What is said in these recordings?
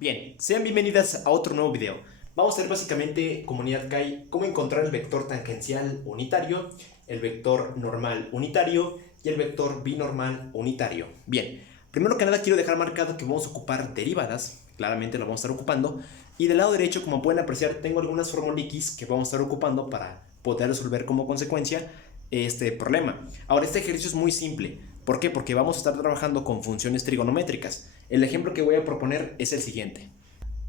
Bien, sean bienvenidas a otro nuevo video. Vamos a ver básicamente, comunidad Kai, cómo encontrar el vector tangencial unitario, el vector normal unitario y el vector binormal unitario. Bien, primero que nada quiero dejar marcado que vamos a ocupar derivadas, claramente lo vamos a estar ocupando, y del lado derecho, como pueden apreciar, tengo algunas formuliquis que vamos a estar ocupando para poder resolver como consecuencia este problema. Ahora, este ejercicio es muy simple. ¿Por qué? Porque vamos a estar trabajando con funciones trigonométricas. El ejemplo que voy a proponer es el siguiente.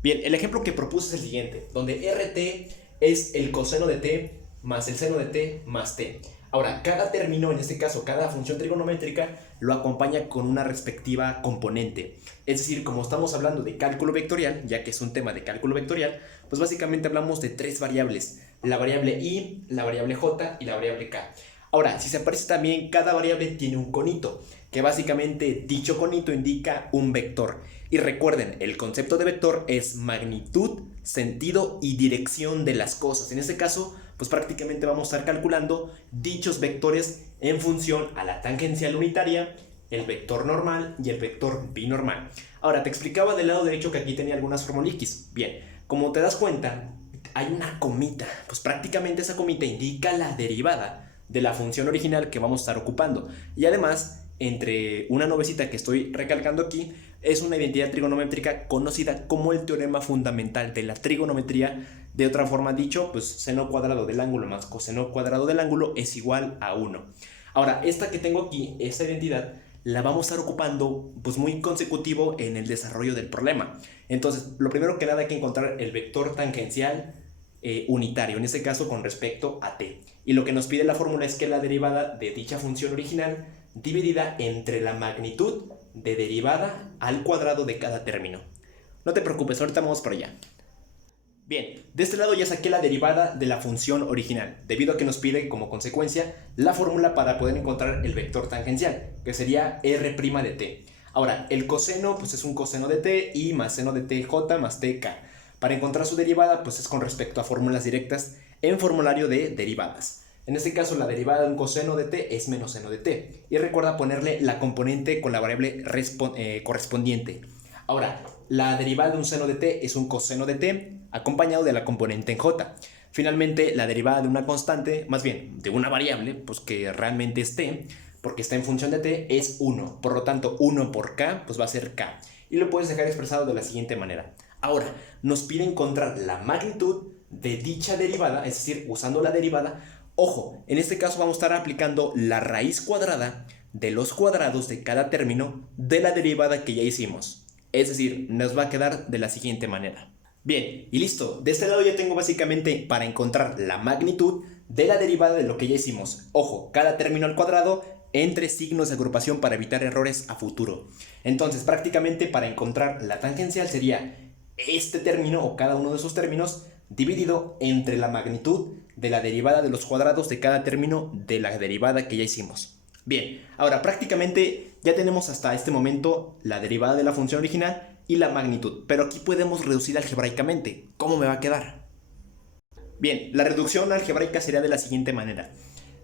Bien, el ejemplo que propuse es el siguiente, donde RT es el coseno de t más el seno de t más t. Ahora, cada término, en este caso, cada función trigonométrica, lo acompaña con una respectiva componente. Es decir, como estamos hablando de cálculo vectorial, ya que es un tema de cálculo vectorial, pues básicamente hablamos de tres variables: la variable i, la variable j y la variable k. Ahora, si se aparece también, cada variable tiene un conito, que básicamente dicho conito indica un vector. Y recuerden, el concepto de vector es magnitud, sentido y dirección de las cosas. En este caso, pues prácticamente vamos a estar calculando dichos vectores en función a la tangencial unitaria, el vector normal y el vector binormal. Ahora, te explicaba del lado derecho que aquí tenía algunas formuliquis. Bien, como te das cuenta, hay una comita. Pues prácticamente esa comita indica la derivada de la función original que vamos a estar ocupando. Y además, entre una nubecita que estoy recalcando aquí, es una identidad trigonométrica conocida como el teorema fundamental de la trigonometría. De otra forma dicho, pues seno cuadrado del ángulo más coseno cuadrado del ángulo es igual a 1. Ahora, esta que tengo aquí, esta identidad, la vamos a estar ocupando pues muy consecutivo en el desarrollo del problema. Entonces, lo primero que nada hay que encontrar el vector tangencial unitario, en este caso con respecto a t. Y lo que nos pide la fórmula es que la derivada de dicha función original dividida entre la magnitud de derivada al cuadrado de cada término. No te preocupes, ahorita vamos para allá. Bien, de este lado ya saqué la derivada de la función original, debido a que nos pide como consecuencia la fórmula para poder encontrar el vector tangencial, que sería r' de t. Ahora, el coseno pues es un coseno de t y más seno de tj más tk. Para encontrar su derivada pues es con respecto a fórmulas directas en formulario de derivadas. En este caso, la derivada de un coseno de t es menos seno de t. Y recuerda ponerle la componente con la variable correspondiente. Ahora, la derivada de un seno de t es un coseno de t acompañado de la componente en j. Finalmente, la derivada de una constante, más bien de una variable, pues que realmente es t, porque está en función de t, es 1. Por lo tanto, 1 por k, pues va a ser k. Y lo puedes dejar expresado de la siguiente manera. Ahora, nos pide encontrar la magnitud de dicha derivada, es decir, usando la derivada. Ojo, en este caso vamos a estar aplicando la raíz cuadrada de los cuadrados de cada término de la derivada que ya hicimos. Es decir, nos va a quedar de la siguiente manera. Bien, y listo. De este lado ya tengo básicamente para encontrar la magnitud de la derivada de lo que ya hicimos. Ojo, cada término al cuadrado entre signos de agrupación para evitar errores a futuro. Entonces, prácticamente para encontrar la tangencial sería este término o cada uno de esos términos dividido entre la magnitud de la derivada de los cuadrados de cada término de la derivada que ya hicimos. Bien, ahora prácticamente ya tenemos hasta este momento la derivada de la función original y la magnitud, pero aquí podemos reducir algebraicamente. ¿Cómo me va a quedar? Bien, la reducción algebraica sería de la siguiente manera.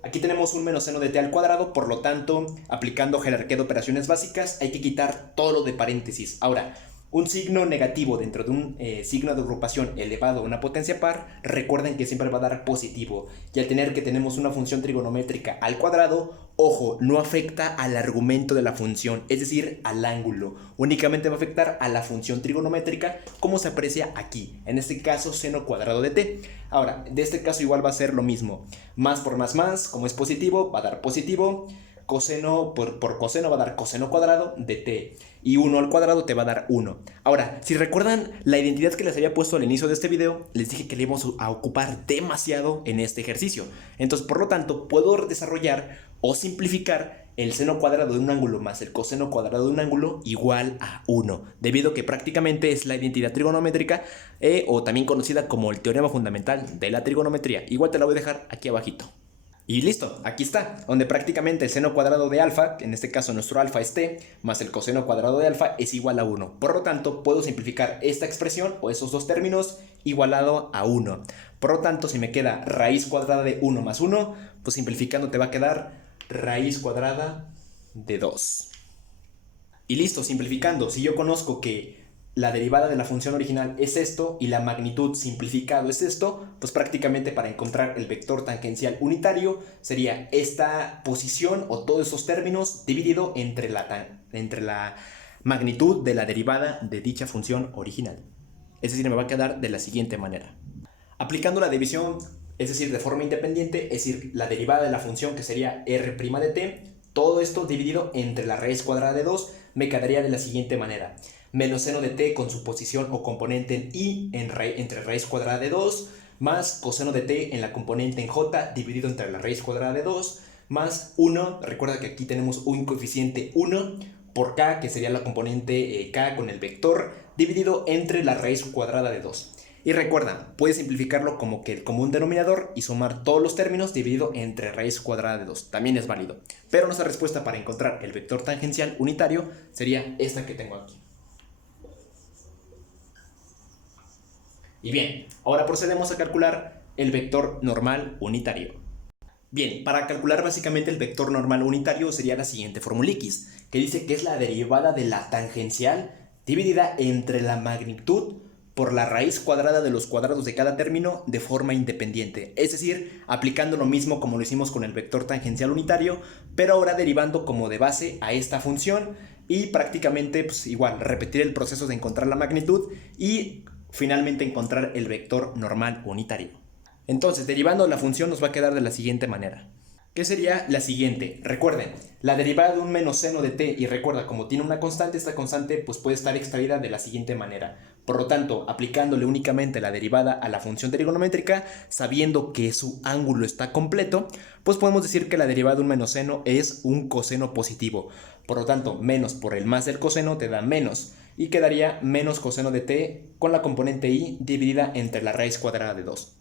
Aquí tenemos un menos seno de t al cuadrado, por lo tanto, aplicando jerarquía de operaciones básicas, hay que quitar todo lo de paréntesis. Ahora, un signo negativo dentro de un signo de agrupación elevado a una potencia par, recuerden que siempre va a dar positivo. Y al tener que tenemos una función trigonométrica al cuadrado, ojo, no afecta al argumento de la función, es decir, al ángulo. Únicamente va a afectar a la función trigonométrica, como se aprecia aquí. En este caso, seno cuadrado de t. Ahora, de este caso igual va a ser lo mismo. Más por más, como es positivo, va a dar positivo. Coseno por coseno va a dar coseno cuadrado de t. Y 1 al cuadrado te va a dar 1. Ahora, si recuerdan la identidad que les había puesto al inicio de este video, les dije que le íbamos a ocupar demasiado en este ejercicio. Entonces, por lo tanto, puedo desarrollar o simplificar el seno cuadrado de un ángulo más el coseno cuadrado de un ángulo igual a 1, debido a que prácticamente es la identidad trigonométrica o también conocida como el teorema fundamental de la trigonometría. Igual te la voy a dejar aquí abajito. Y listo, aquí está, donde prácticamente el seno cuadrado de alfa, que en este caso nuestro alfa es t, más el coseno cuadrado de alfa es igual a 1. Por lo tanto, puedo simplificar esta expresión o esos dos términos igualado a 1. Por lo tanto, si me queda raíz cuadrada de 1 más 1, pues simplificando te va a quedar raíz cuadrada de 2. Y listo, simplificando, si yo conozco que la derivada de la función original es esto y la magnitud simplificado es esto, pues prácticamente para encontrar el vector tangencial unitario sería esta posición o todos esos términos dividido entre la magnitud de la derivada de dicha función original. Es decir, me va a quedar de la siguiente manera. Aplicando la división, es decir, de forma independiente, es decir, la derivada de la función que sería r' de t, todo esto dividido entre la raíz cuadrada de 2, me quedaría de la siguiente manera. Menos seno de t con su posición o componente en i entre raíz cuadrada de 2, más coseno de t en la componente en j dividido entre la raíz cuadrada de 2, más 1, recuerda que aquí tenemos un coeficiente 1, por k, que sería la componente k con el vector, dividido entre la raíz cuadrada de 2. Y recuerda, puedes simplificarlo como que el común denominador y sumar todos los términos dividido entre raíz cuadrada de 2. También es válido. Pero nuestra respuesta para encontrar el vector tangencial unitario sería esta que tengo aquí. Y bien, ahora procedemos a calcular el vector normal unitario. Bien, para calcular básicamente el vector normal unitario sería la siguiente fórmula X, que dice que es la derivada de la tangencial dividida entre la magnitud por la raíz cuadrada de los cuadrados de cada término de forma independiente. Es decir, aplicando lo mismo como lo hicimos con el vector tangencial unitario, pero ahora derivando como de base a esta función y prácticamente pues igual repetir el proceso de encontrar la magnitud y finalmente encontrar el vector normal unitario. Entonces, derivando la función nos va a quedar de la siguiente manera, que sería la siguiente. Recuerden, la derivada de un menos seno de t, y recuerda, como tiene una constante, esta constante pues puede estar extraída de la siguiente manera. Por lo tanto, aplicándole únicamente la derivada a la función trigonométrica, sabiendo que su ángulo está completo, pues podemos decir que la derivada de un menos seno es un coseno positivo. Por lo tanto, menos por el más del coseno te da menos, y quedaría menos coseno de t con la componente i dividida entre la raíz cuadrada de 2.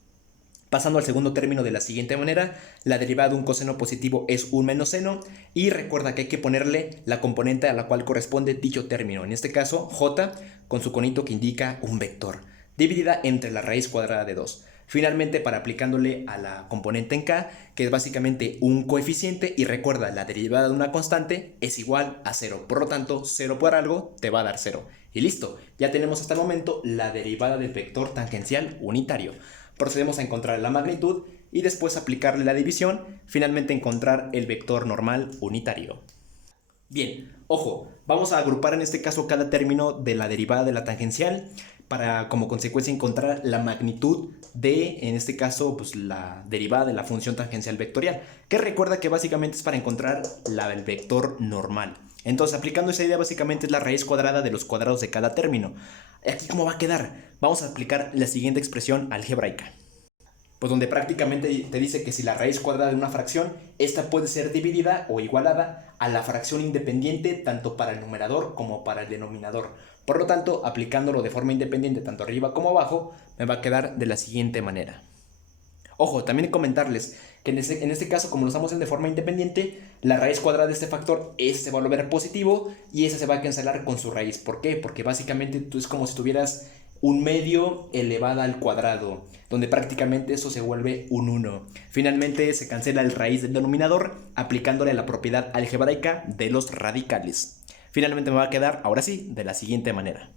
Pasando al segundo término de la siguiente manera, la derivada de un coseno positivo es un menos seno y recuerda que hay que ponerle la componente a la cual corresponde dicho término, en este caso j con su conito que indica un vector, dividida entre la raíz cuadrada de 2. Finalmente, para aplicándole a la componente en k, que es básicamente un coeficiente, y recuerda, la derivada de una constante es igual a 0, por lo tanto 0 por algo te va a dar 0. Y listo, ya tenemos hasta el momento la derivada del vector tangencial unitario. Procedemos a encontrar la magnitud y después aplicarle la división, finalmente encontrar el vector normal unitario. Bien, ojo, vamos a agrupar en este caso cada término de la derivada de la tangencial para como consecuencia encontrar la magnitud de, en este caso, pues la derivada de la función tangencial vectorial, que recuerda que básicamente es para encontrar el vector normal. Entonces, aplicando esa idea, básicamente es la raíz cuadrada de los cuadrados de cada término. Aquí, ¿cómo va a quedar? Vamos a aplicar la siguiente expresión algebraica. Pues donde prácticamente te dice que si la raíz cuadrada de una fracción, esta puede ser dividida o igualada a la fracción independiente tanto para el numerador como para el denominador. Por lo tanto, aplicándolo de forma independiente tanto arriba como abajo, me va a quedar de la siguiente manera. Ojo, también comentarles que en este caso, como lo estamos haciendo de forma independiente, la raíz cuadrada de este factor se va a volver positivo y ese se va a cancelar con su raíz. ¿Por qué? Porque básicamente es como si tuvieras un medio elevada al cuadrado, donde prácticamente eso se vuelve un 1. Finalmente se cancela el raíz del denominador aplicándole la propiedad algebraica de los radicales. Finalmente me va a quedar, ahora sí, de la siguiente manera.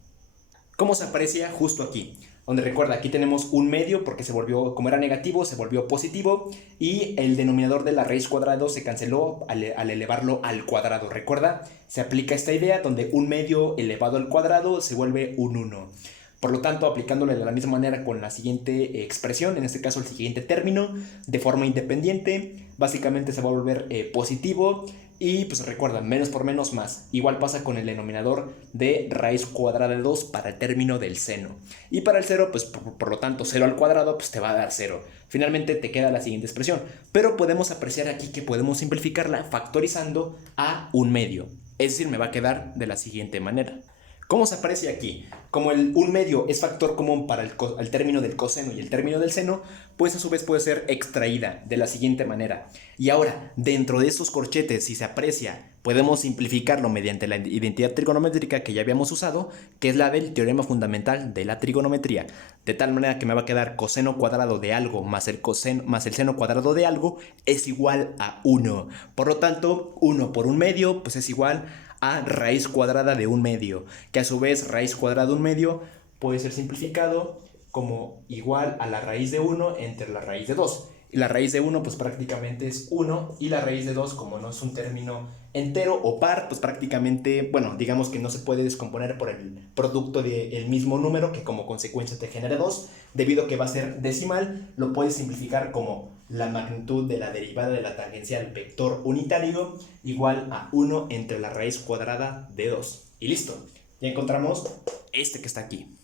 ¿Cómo se aprecia? Justo aquí, donde recuerda, aquí tenemos un medio porque se volvió, como era negativo, se volvió positivo y el denominador de la raíz cuadrada de 2 se canceló al elevarlo al cuadrado. Recuerda, se aplica esta idea donde un medio elevado al cuadrado se vuelve un 1. Por lo tanto, aplicándole de la misma manera con la siguiente expresión, en este caso el siguiente término, de forma independiente, básicamente se va a volver positivo y pues recuerda, menos por menos más. Igual pasa con el denominador de raíz cuadrada de 2 para el término del seno. Y para el 0, pues por lo tanto 0 al cuadrado pues te va a dar 0. Finalmente te queda la siguiente expresión, pero podemos apreciar aquí que podemos simplificarla factorizando a un medio. Es decir, me va a quedar de la siguiente manera. ¿Cómo se aprecia aquí? Como un medio es factor común para el término del coseno y el término del seno, pues a su vez puede ser extraída de la siguiente manera. Y ahora, dentro de estos corchetes, si se aprecia, podemos simplificarlo mediante la identidad trigonométrica que ya habíamos usado, que es la del teorema fundamental de la trigonometría. De tal manera que me va a quedar coseno cuadrado de algo más el seno cuadrado de algo es igual a 1. Por lo tanto, 1 por un medio pues es igual a raíz cuadrada de 1/2, que a su vez raíz cuadrada de 1/2 puede ser simplificado como igual a la raíz de 1 entre la raíz de 2. Y la raíz de 1 pues prácticamente es 1, y la raíz de 2, como no es un término entero o par, pues prácticamente, bueno, digamos que no se puede descomponer por el producto del mismo número, que como consecuencia te genera 2, debido a que va a ser decimal, lo puedes simplificar como la magnitud de la derivada de la tangencial vector unitario igual a 1 entre la raíz cuadrada de 2. Y listo, ya encontramos este que está aquí.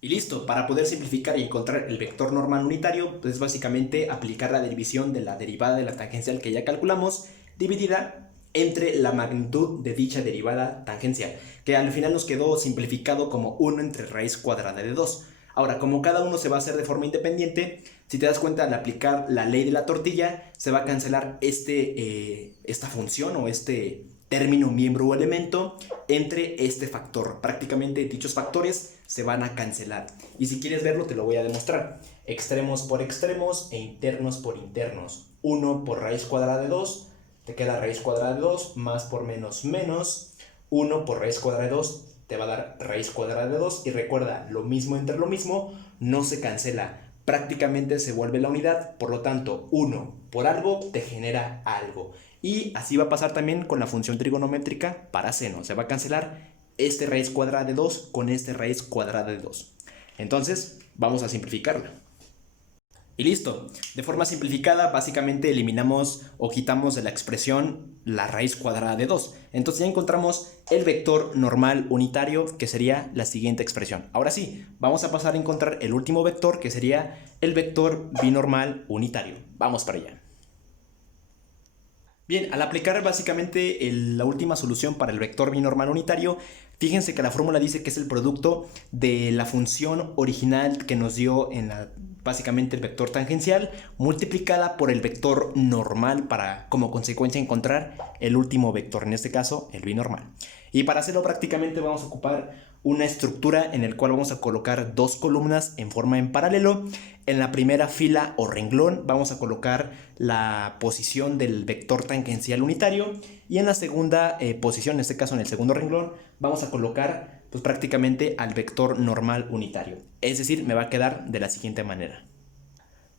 Y listo, para poder simplificar y encontrar el vector normal unitario, pues es básicamente aplicar la división de la derivada de la tangencial que ya calculamos, dividida entre la magnitud de dicha derivada tangencial, que al final nos quedó simplificado como 1 entre raíz cuadrada de 2. Ahora, como cada uno se va a hacer de forma independiente, si te das cuenta, al aplicar la ley de la tortilla, se va a cancelar esta función o este término, miembro o elemento entre este factor. Prácticamente dichos factores se van a cancelar. Y si quieres verlo, te lo voy a demostrar. Extremos por extremos e internos por internos. 1 por raíz cuadrada de 2, te queda raíz cuadrada de 2, más por menos menos. 1 por raíz cuadrada de 2 te va a dar raíz cuadrada de 2. Y recuerda, lo mismo entre lo mismo no se cancela. Prácticamente se vuelve la unidad. Por lo tanto, 1 por algo te genera algo. Y así va a pasar también con la función trigonométrica para seno. Se va a cancelar este raíz cuadrada de 2 con este raíz cuadrada de 2. Entonces, vamos a simplificarla. Y listo. De forma simplificada, básicamente eliminamos o quitamos de la expresión la raíz cuadrada de 2. Entonces ya encontramos el vector normal unitario, que sería la siguiente expresión. Ahora sí, vamos a pasar a encontrar el último vector, que sería el vector binormal unitario. Vamos para allá. Bien, al aplicar básicamente la última solución para el vector binormal unitario, fíjense que la fórmula dice que es el producto de la función original que nos dio básicamente el vector tangencial multiplicada por el vector normal para como consecuencia encontrar el último vector, en este caso el binormal. Y para hacerlo prácticamente vamos a ocupar una estructura en la cual vamos a colocar dos columnas en forma en paralelo. En la primera fila o renglón vamos a colocar la posición del vector tangencial unitario, y en la segunda posición, en este caso en el segundo renglón, vamos a colocar pues prácticamente al vector normal unitario. Es decir, me va a quedar de la siguiente manera.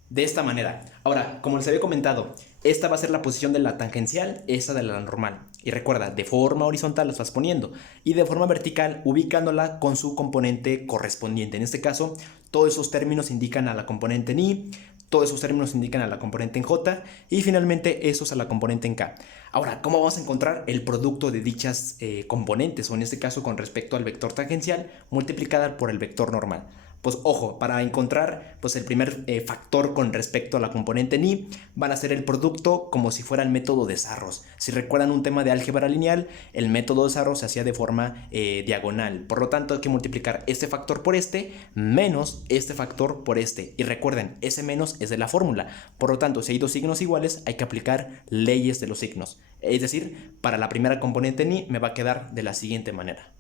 De esta manera. Ahora, como les había comentado, esta va a ser la posición de la tangencial, esta de la normal. Y recuerda, de forma horizontal las vas poniendo y de forma vertical ubicándola con su componente correspondiente. En este caso, todos esos términos indican a la componente en I, todos esos términos indican a la componente en J y finalmente esos a la componente en K. Ahora, ¿cómo vamos a encontrar el producto de dichas componentes? O en este caso con respecto al vector tangencial multiplicada por el vector normal. Pues ojo, para encontrar pues el primer factor con respecto a la componente en I, van a ser el producto como si fuera el método de Sarros. Si recuerdan un tema de álgebra lineal, el método de Sarros se hacía de forma diagonal. Por lo tanto, hay que multiplicar este factor por este, menos este factor por este. Y recuerden, ese menos es de la fórmula. Por lo tanto, si hay dos signos iguales, hay que aplicar leyes de los signos. Es decir, para la primera componente en I me va a quedar de la siguiente manera.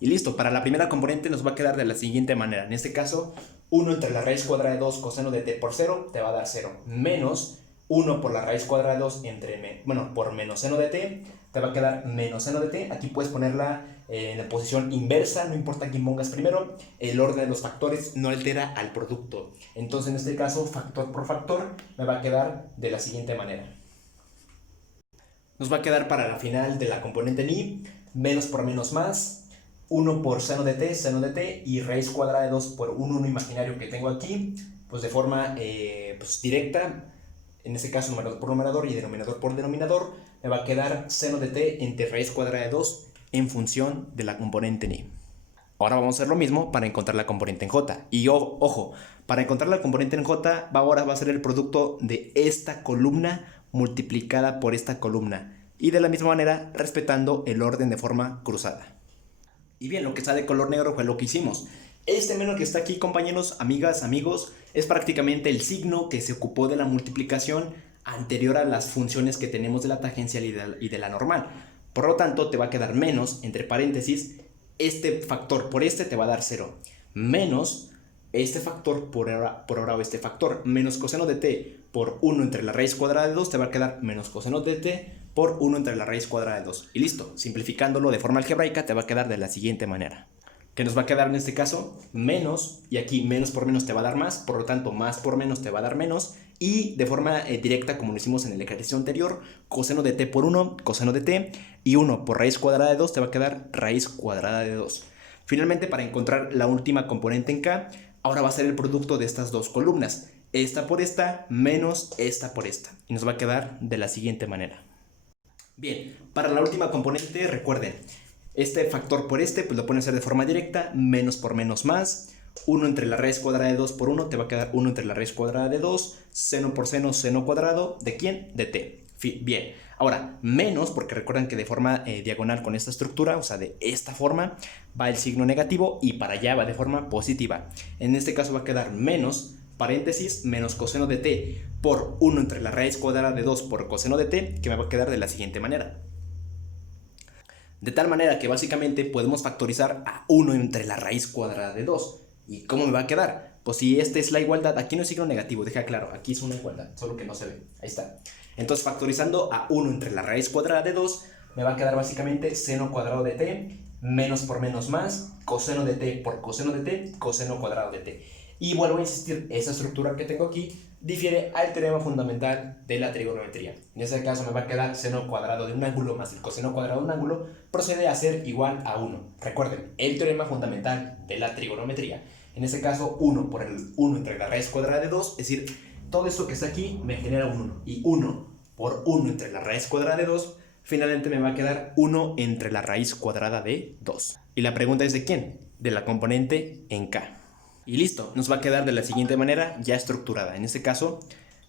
Y listo, para la primera componente nos va a quedar de la siguiente manera. En este caso, 1 entre la raíz cuadrada de 2 coseno de t por 0 te va a dar 0. Menos 1 por la raíz cuadrada de 2 por menos seno de t te va a quedar menos seno de t. Aquí puedes ponerla en la posición inversa, no importa quién pongas primero. El orden de los factores no altera al producto. Entonces, en este caso, factor por factor, me va a quedar de la siguiente manera. Nos va a quedar para la final de la componente en i, menos por menos más, 1 por seno de t, y raíz cuadrada de 2 por un 1 imaginario que tengo aquí, pues de forma pues directa, en este caso numerador por numerador y denominador por denominador, me va a quedar seno de t entre raíz cuadrada de 2 en función de la componente en i. Ahora vamos a hacer lo mismo para encontrar la componente en j. Y ojo, para encontrar la componente en j, ahora va a ser el producto de esta columna multiplicada por esta columna. Y de la misma manera, respetando el orden de forma cruzada. Y bien, lo que está de color negro fue lo que hicimos. Este menos que está aquí, compañeros, amigas, amigos, es prácticamente el signo que se ocupó de la multiplicación anterior a las funciones que tenemos de la tangencial y de la normal. Por lo tanto, te va a quedar menos, entre paréntesis, este factor por este te va a dar 0. Menos este factor por ahora o este factor, menos coseno de t por 1 entre la raíz cuadrada de 2 te va a quedar menos coseno de t por 1 entre la raíz cuadrada de 2. Y listo, simplificándolo de forma algebraica te va a quedar de la siguiente manera. ¿Qué nos va a quedar en este caso? Menos, y aquí menos por menos te va a dar más, por lo tanto más por menos te va a dar menos, y de forma directa, como lo hicimos en el ejercicio anterior, coseno de t por 1, coseno de t, y 1 por raíz cuadrada de 2 te va a quedar raíz cuadrada de 2. Finalmente, para encontrar la última componente en k, ahora va a ser el producto de estas dos columnas, esta por esta menos esta por esta, y nos va a quedar de la siguiente manera. Bien, para la última componente, recuerden, este factor por este, pues lo pueden hacer de forma directa, menos por menos más, 1 entre la raíz cuadrada de 2 por 1 te va a quedar 1 entre la raíz cuadrada de 2, seno por seno, seno cuadrado, ¿de quién? De t. Bien, ahora, menos, porque recuerden que de forma diagonal con esta estructura, o sea, de esta forma, va el signo negativo y para allá va de forma positiva. En este caso va a quedar menos, paréntesis, menos coseno de t por 1 entre la raíz cuadrada de 2 por coseno de t, que me va a quedar de la siguiente manera. De tal manera que básicamente podemos factorizar a 1 entre la raíz cuadrada de 2. ¿Y cómo me va a quedar? Pues si esta es la igualdad, aquí no es signo negativo, deja claro, aquí es una igualdad, solo que no se ve, ahí está. Entonces factorizando a 1 entre la raíz cuadrada de 2, me va a quedar básicamente seno cuadrado de t, menos por menos más, coseno de t por coseno de t, coseno cuadrado de t. Y vuelvo a insistir, esa estructura que tengo aquí difiere al teorema fundamental de la trigonometría. En este caso me va a quedar seno cuadrado de un ángulo más el coseno cuadrado de un ángulo procede a ser igual a 1. Recuerden, el teorema fundamental de la trigonometría. En este caso 1 por el 1 entre la raíz cuadrada de 2, es decir, todo esto que está aquí me genera un 1. Y 1 por 1 entre la raíz cuadrada de 2, finalmente me va a quedar 1 entre la raíz cuadrada de 2. Y la pregunta es ¿de quién? De la componente en k. Y listo, nos va a quedar de la siguiente manera ya estructurada. En este caso,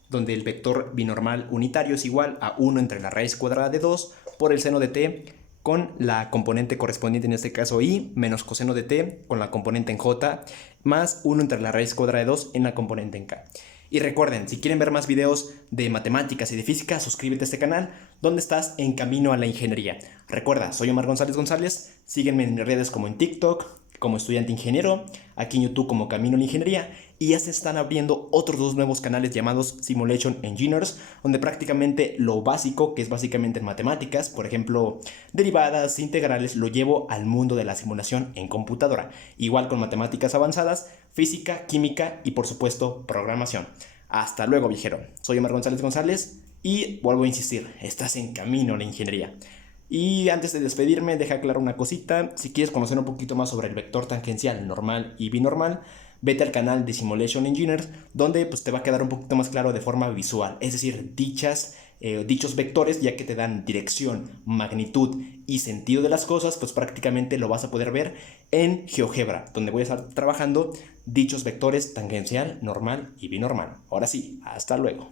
donde el vector binormal unitario es igual a 1 entre la raíz cuadrada de 2 por el seno de t con la componente correspondiente, en este caso i, menos coseno de t con la componente en j, más 1 entre la raíz cuadrada de 2 en la componente en k. Y recuerden, si quieren ver más videos de matemáticas y de física, suscríbete a este canal, donde estás en camino a la ingeniería. Recuerda, soy Omar González, sígueme en mis redes como en TikTok, como estudiante ingeniero, aquí en YouTube como Camino a la Ingeniería, y ya se están abriendo otros dos nuevos canales llamados Simulation Engineers, donde prácticamente lo básico, que es básicamente en matemáticas, por ejemplo, derivadas, integrales, lo llevo al mundo de la simulación en computadora, igual con matemáticas avanzadas, física, química y por supuesto programación. Hasta luego, viajero. Soy Omar González y vuelvo a insistir, estás en Camino a la Ingeniería. Y antes de despedirme, deja claro una cosita. Si quieres conocer un poquito más sobre el vector tangencial normal y binormal, vete al canal de Simulation Engineers, donde pues, te va a quedar un poquito más claro de forma visual. Es decir, dichos vectores, ya que te dan dirección, magnitud y sentido de las cosas, pues prácticamente lo vas a poder ver en GeoGebra, donde voy a estar trabajando dichos vectores tangencial, normal y binormal. Ahora sí, hasta luego.